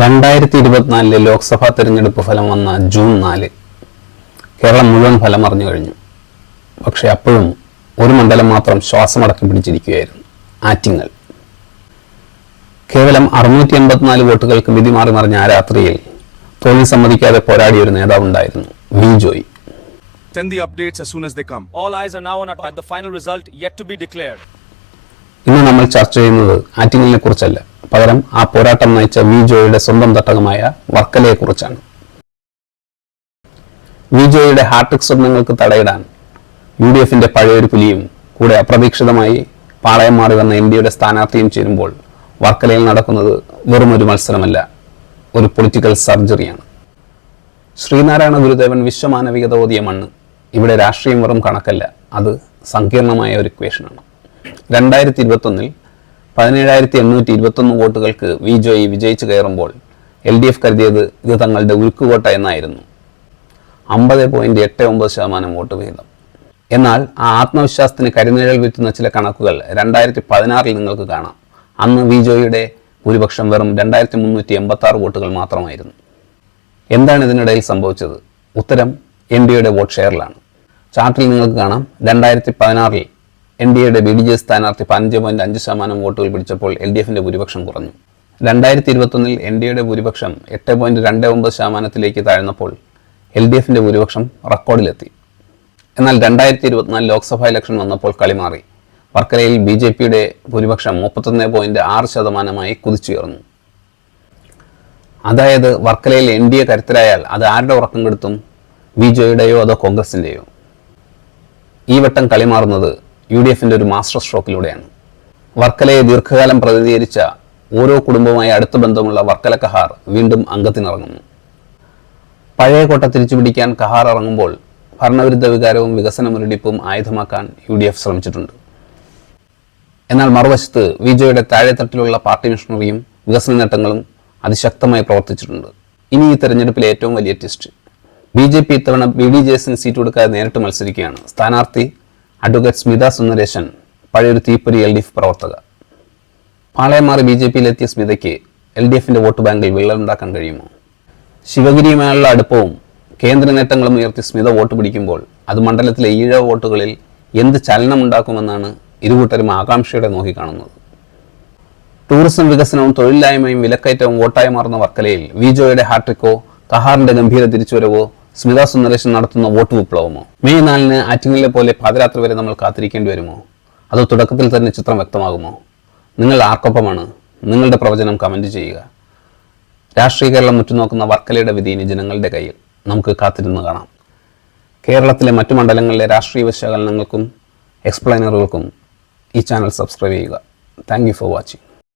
2024 ലോക്സഭാ തെരഞ്ഞെടുപ്പ് ഫലം വന്ന ജൂൺ 4 കേരളം മുഴുവൻ ഫലം അറിഞ്ഞു കഴിഞ്ഞു. പക്ഷേ അപ്പോഴും ഒരു മണ്ഡലം മാത്രം ശ്വാസമടക്കി പിടിച്ചിരിക്കുകയായിരുന്നു, ആറ്റിങ്ങൽ. കേവലം 684 വോട്ടുകൾക്ക് വിധി മാറി മറിഞ്ഞ ആ രാത്രിയിൽ തോൽവി സമ്മതിക്കാതെ പോരാടിയ ഒരു നേതാവുണ്ടായിരുന്നു, V Joy. Send the updates as soon as they come. All eyes are now on at the final result yet to be declared. ഇന്ന് നമ്മൾ ചർച്ച ചെയ്യുന്നത് ആറ്റിങ്ങലിനെ കുറിച്ചല്ല, പകരം ആ പോരാട്ടം നയിച്ച വി ജോയിയുടെ സ്വന്തം തട്ടകമായ വർക്കലയെ കുറിച്ചാണ്. വി ജോയിയുടെ ഹാട്രിക് സ്വപ്നങ്ങൾക്ക് തടയിടാൻ UDFന്റെ പഴയൊരു പുലിയും കൂടെ അപ്രതീക്ഷിതമായി പാളയം മാറി വന്ന NDAയുടെ സ്ഥാനാർത്ഥിയും ചേരുമ്പോൾ വർക്കലയിൽ നടക്കുന്നത് വെറുമൊരു മത്സരമല്ല, ഒരു പൊളിറ്റിക്കൽ സർജറിയാണ്. ശ്രീനാരായണ ഗുരുദേവൻ വിശ്വമാനവികത ഓതിയ മണ്ണ്. ഇവിടെ രാഷ്ട്രീയം വെറും കണക്കല്ല, അത് സങ്കീർണമായ ഒരു ഇക്വേഷനാണ്. 2021 17,821 വോട്ടുകൾക്ക് വി ജോയി വിജയിച്ചു കയറുമ്പോൾ LDF കരുതിയത് ഇത് തങ്ങളുടെ ഉരുക്കുകോട്ട എന്നായിരുന്നു. 50.89% വോട്ട് വിഹിതം. എന്നാൽ ആ ആത്മവിശ്വാസത്തിന് കരിനിഴൽ വിറ്റുന്ന ചില കണക്കുകൾ 2016 നിങ്ങൾക്ക് കാണാം. അന്ന് വി ജോയിയുടെ ഭൂരിപക്ഷം വെറും 2386 വോട്ടുകൾ മാത്രമായിരുന്നു. എന്താണ് ഇതിനിടയിൽ സംഭവിച്ചത്? ഉത്തരം NDAയുടെ വോട്ട് ഷെയറിലാണ്. ചാർട്ടിൽ നിങ്ങൾക്ക് കാണാം, 2016 NDAയുടെ BDJ സ്ഥാനാർത്ഥി 15.5% വോട്ടുകൾ പിടിച്ചപ്പോൾ LDFന്റെ ഭൂരിപക്ഷം കുറഞ്ഞു. 2021 NDAയുടെ ഭൂരിപക്ഷം 8.29% താഴ്ന്നപ്പോൾ LDFന്റെ ഭൂരിപക്ഷം റെക്കോർഡിലെത്തി. എന്നാൽ 2024 ലോക്സഭാ ഇലക്ഷൻ വന്നപ്പോൾ കളി മാറി. വർക്കലയിൽ BJPയുടെ ഭൂരിപക്ഷം 31.6% കുതിച്ചുയർന്നു. അതായത് വർക്കലയിൽ NDA കരുത്തരായാൽ അത് ആരുടെ ഉറക്കം കെടുത്തും? വി ജോയുടെയോ അതോ കോൺഗ്രസിൻ്റെയോ? ഈ വട്ടം കളി മാറുന്നത് UDFന്റെ ഒരു മാസ്റ്റർ സ്ട്രോക്കിലൂടെയാണ്. വർക്കലയെ ദീർഘകാലം പ്രതിനിധീകരിച്ച ഓരോ കുടുംബവുമായി അടുത്ത ബന്ധമുള്ള വർക്കല കഹാർ വീണ്ടും അംഗത്തിനിറങ്ങുന്നു. പഴയ കോട്ട തിരിച്ചുപിടിക്കാൻ കഹാർ ഇറങ്ങുമ്പോൾ ഭരണവിരുദ്ധ വികാരവും വികസന മുരടിപ്പും ആയുധമാക്കാൻ UDF ശ്രമിച്ചിട്ടുണ്ട്. എന്നാൽ മറുവശത്ത് വി ജോയുടെ താഴെത്തട്ടിലുള്ള പാർട്ടി മിഷണറിയും വികസന നേട്ടങ്ങളും അതിശക്തമായി പ്രവർത്തിച്ചിട്ടുണ്ട്. ഇനി ഈ തെരഞ്ഞെടുപ്പിലെ ഏറ്റവും വലിയ ട്വിസ്റ്റ്, BJP ഇത്തവണ BDJസിന് സീറ്റ് കൊടുക്കാതെ നേരിട്ട് മത്സരിക്കുകയാണ്. സ്ഥാനാർത്ഥി അഡ്വക്കേറ്റ് സ്മിത സുന്ദരേശൻ, പഴയൊരു തീപ്പൊരി LDF പ്രവർത്തക. പാളയം മാറി BJPയിലെത്തിയ സ്മിതയ്ക്ക് LDFന്റെ വോട്ട് ബാങ്കിൽ വിള്ളലുണ്ടാക്കാൻ കഴിയുമോ? ശിവഗിരിയുമായുള്ള അടുപ്പവും കേന്ദ്ര നേട്ടങ്ങളും ഉയർത്തി സ്മിത വോട്ട് പിടിക്കുമ്പോൾ അത് മണ്ഡലത്തിലെ ഈഴവ വോട്ടുകളിൽ എന്ത് ചലനമുണ്ടാക്കുമെന്നാണ് ഇരുകൂട്ടരും ആകാംക്ഷയോടെ നോക്കിക്കാണുന്നത്. ടൂറിസം വികസനവും തൊഴിലില്ലായ്മയും വിലക്കയറ്റവും വോട്ടായി മാറുന്ന വർക്കലയിൽ വി ജോയുടെ ഹാട്രിക്കോ കഹാറിന്റെ ഗംഭീര തിരിച്ചുവരവോ സ്മിത സുന്ദരേശൻ നടത്തുന്ന വോട്ട് വിപ്ലവമോ? മെയ് 4 ആറ്റിങ്ങലിലെ പോലെ പാതിരാത്രി വരെ നമ്മൾ കാത്തിരിക്കേണ്ടി വരുമോ? അതോ തുടക്കത്തിൽ തന്നെ ചിത്രം വ്യക്തമാകുമോ? നിങ്ങൾ ആർക്കൊപ്പമാണ്? നിങ്ങളുടെ പ്രവചനം കമന്റ് ചെയ്യുക. രാഷ്ട്രീയ കേരളം ഉറ്റുനോക്കുന്ന വർക്കലയുടെ വിധി ഇനി ജനങ്ങളുടെ കയ്യിൽ. നമുക്ക് കാത്തിരുന്ന് കാണാം. കേരളത്തിലെ മറ്റു മണ്ഡലങ്ങളിലെ രാഷ്ട്രീയ വിശകലനങ്ങൾക്കും എക്സ്പ്ലെയിനറുകൾക്കും ഈ ചാനൽ സബ്സ്ക്രൈബ് ചെയ്യുക. Thank you for watching.